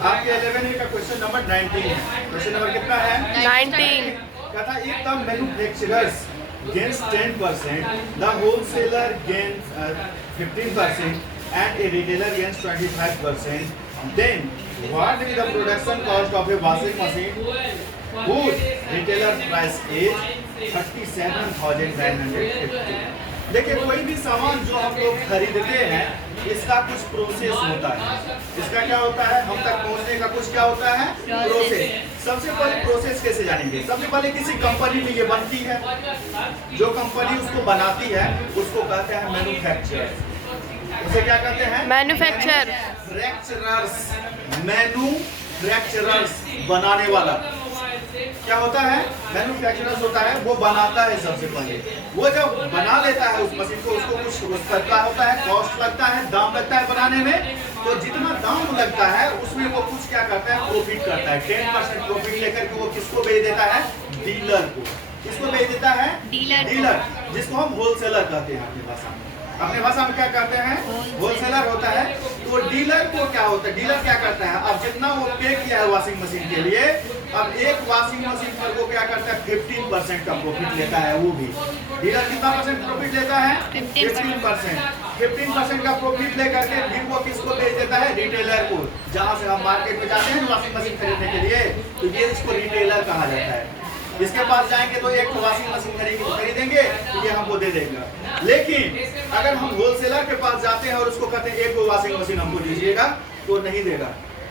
आपके 11 का question number 19 है। क्वेश्चन नंबर कितना है? 19। कहता है if the manufacturers gains 10%, the wholesaler gains 15% and a retailer gains 25%, then what is the production cost of a washing machine whose retailer price is 37,950? देखिए, कोई भी सामान जो हम लोग खरीदते हैं इसका कुछ प्रोसेस होता है। इसका क्या होता है? हम तक पहुंचने का कुछ क्या होता है? प्रोसेस। सबसे पहले प्रोसेस कैसे जानेंगे? सबसे पहले किसी कंपनी में ये बनती है, जो कंपनी उसको बनाती है उसको कहते हैं मैन्युफैक्चरर। उसे क्या कहते हैं? मैन्युफैक्चर। मैन्युफैक्चरर्स बनाने वाला क्या होता है? मैन्युफैक्चरर्स होता है, वो बनाता है। सबसे पहले वो जब बना लेता है उस मशीन को, उसको कुछ खर्चा होता है, कॉस्ट लगता है, दाम लगता है बनाने में। तो जितना दाम लगता है उसमें वो कुछ क्या करता है? प्रॉफिट करता है। 10% प्रॉफिट लेकर के वो किसको बेच देता है? डीलर को। किसको बेच देता है? डीलर, जिसको हम होलसेलर कहते हैं अपनी भाषा में। अपनी भाषा में क्या कहते हैं? होलसेलर होता है। तो डीलर को क्या होता है? डीलर क्या करता है? अब जितना वो पे किया है वॉशिंग मशीन के लिए, अब एक वॉशिंग मशीन पर वो क्या करता है? 15% का प्रॉफिट लेता है। वो भी डीलर कितना परसेंट प्रॉफिट लेता है? 15%। 15% का प्रॉफिट लेकर के फिर वो किसको बेच देता है? रिटेलर को। जहां से हम मार्केट में जाते हैं वॉशिंग मशीन खरीदने के लिए, तो ये इसको रिटेलर कहा जाता है। इसके पास जाएंगे तो एक वॉशिंग मशीन खरीदेंगे तो ये हमको दे देगा। लेकिन अगर हम होलसेलर के पास जाते हैं और उसको कहते हैं एक वॉशिंग मशीन हमको दीजिएगा, तो नहीं देगा,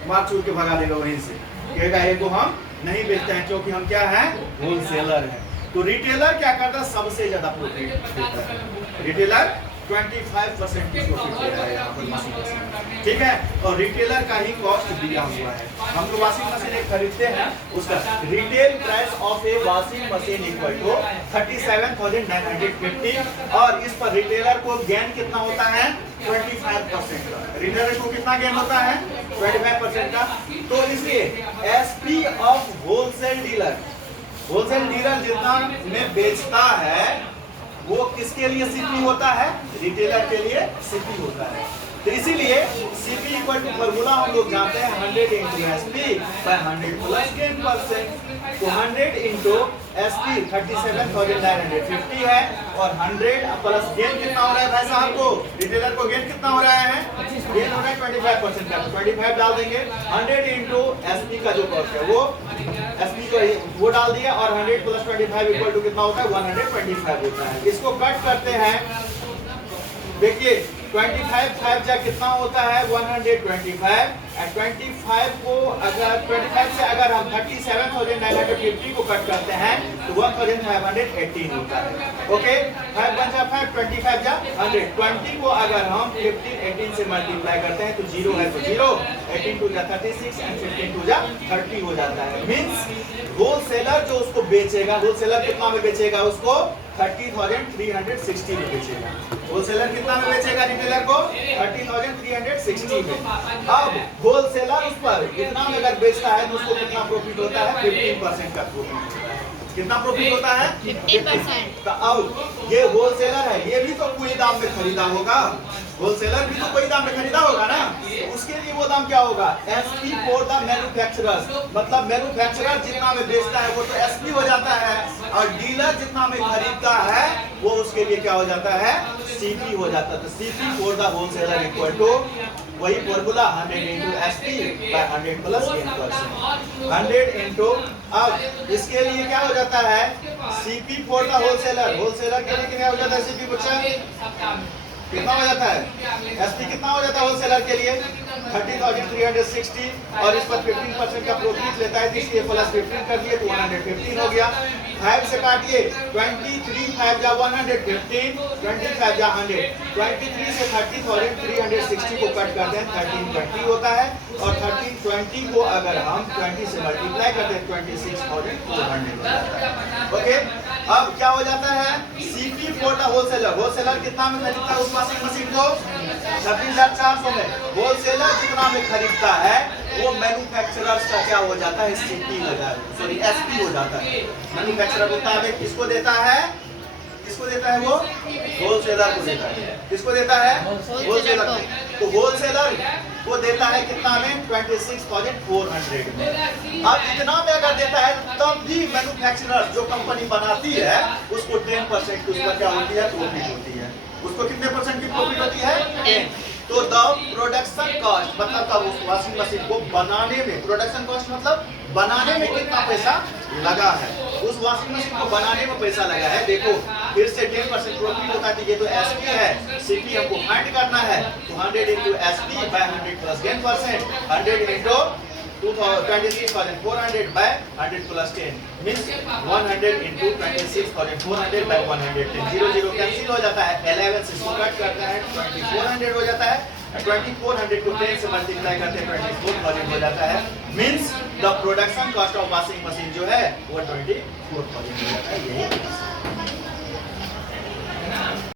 मार छूट के भगा देगा वहीं से। कहेगा एक हम नहीं बेचते हैं, क्योंकि हम क्या है? होलसेलर है। तो रिटेलर क्या करता है? सबसे ज्यादा प्रॉफिट देता है। रिटेलर 25% की प्रॉफिट ले रहा है यहाँ पर वॉशिंग मशीन, ठीक है। और रिटेलर का ही कॉस्ट दिया हुआ है। हम लोग वॉशिंग मशीन एक खरीदते हैं, उसका retail price of a washing machine equal to 37,950, और इस पर रिटेलर को गेन कितना होता है? 25% का। रिटेलर को कितना गेन होता है? 25% का। तो इसलिए SP of wholesale dealer, wholesale dealer जितना में बेचता है वो किसके लिए सीपी होता है? रिटेलर के लिए सीपी होता है। तो इसीलिए सीपी इक्वल टू फॉर्मूला हम लोग जानते हैं 100 into SP by 100 plus gain percent. तो 100 इंटू एसपी 37,950 है, और 100 प्लस गेन कितना हो रहा है भाई साहब को? रिटेलर को गेन कितना हो रहा है? गेन हो रहा है 25% का। 25 डाल देंगे। 100 इंटू एसपी का जो कॉस्ट है वो एसपी को वो डाल दिया, और 100 प्लस 25 इक्वल टू कितना होता है? 125 होता है। इसको कट करते हैं, देखिए 25 जा कितना होता है? 125, और 25 को अगर 25 से अगर हम 37,950 को कट करते हैं तो 1,518 होता है। ओके, 5 बन जा 5, 25 जा 100। 20 को अगर हम 18 से मल्टीप्लाई करते हैं तो 0 है तो 0, 18 टू जा 36 एंड 15 टू जा 30 हो जाता है। मींस होलसेलर जो उसको बेचेगा, होलसेलर कितना में बेचेगा? उसको 30,360 में बेचेगा। होलसेलर कितना में बेचेगा रिटेलर को? 30,360 में। अब होलसेलर उस पर कितना में अगर बेचता है तो उसको कितना प्रॉफिट होता है? 15% का प्रॉफिट होता है। कितना प्रॉफिट होता है? 15%। तो अब ये होलसेलर है, ये भी तो कोई दाम में खरीदा होगा। होलसेलर भी तो कोई दाम में खरीदा होगा ना, उसके लिए वो दाम क्या होगा? एसपी फॉर द मैन्युफैक्चरर्स, मतलब मैन्युफैक्चरर जितना में बेचता है वो तो एसपी हो जाता है, और डीलर जितना में खरीदता है वो उसके लिए क्या हो जाता है? सीपी हो जाता है। तो CP for the wholesaler equal to वही formula 100 into SP by 100 plus gain percent. 100 into, अब इसके लिए क्या हो जाता है? CP for the wholesaler, wholesaler के लिए क्या हो जाता है? सीपी बच्चा कितना हो जाता है? एसपी कितना हो जाता है होलसेलर के लिए? 30,360, और इस पर 15% का प्रॉफिट लेता है, इसलिए प्लस 15 कर दिए तो 115 हो गया। 5 से काटिए, 23 5 जा 115, 25 जा 100, 23 से 30,360 को कट करते हैं 1320 होता है, और 1320 को अगर हम 20 से मल्टीप्लाई करते हैं 26,200 हो जाता है। ओके, अब क्या हो जाता है? CP for the wholesaler, wholesaler कितना में खरीदता है उस वॉशिंग मशीन को? 36,400 में। होलसेलर जितना में खरीदता है वो मैन्युफैक्चरर्स का क्या हो जाता है? सीपी हो जाता है, सॉरी एसपी हो जाता है। मैन्युफैक्चरर मुताबिक किसको देता है? किसको देता है वो? होलसेलर को देता है। किसको देता है? होलसेलर को। तो होलसेलर वो देता है कितना में? 26,400 में। अब इतना में अगर देता है तब भी मैन्युफैक्चरर जो कंपनी बनाती है उसको 10% की उसका क्या होती है? प्रॉफिट होती है। उसको कितने परसेंट की प्रॉफिट होती है? 10। तो द प्रोडक्शन कॉस्ट मतलब का उस वॉशिंग मशीन को बनाने में, प्रोडक्शन कॉस्ट मतलब बनाने में कितना पैसा लगा है, उस वॉशिंग मशीन को बनाने में पैसा लगा है। देखो फिर से 10% प्रॉफिट होता है। ये तो एसपी है, सीपी हमको फाइंड करना है। तो 100 into SP by 100 plus 10%, 100 into 26,400 by 100 plus 10 means 100 into 26,400 by 110। 0 0 cancel हो जाता है, 11 से इसको कट करता है, 2400 हो जाता है। 2400 को 10 से मल्टीप्लाई करते हैं 24,000 हो जाता है। Means the production cost of washing machine जो है वो 24,000 हो जाता है। यही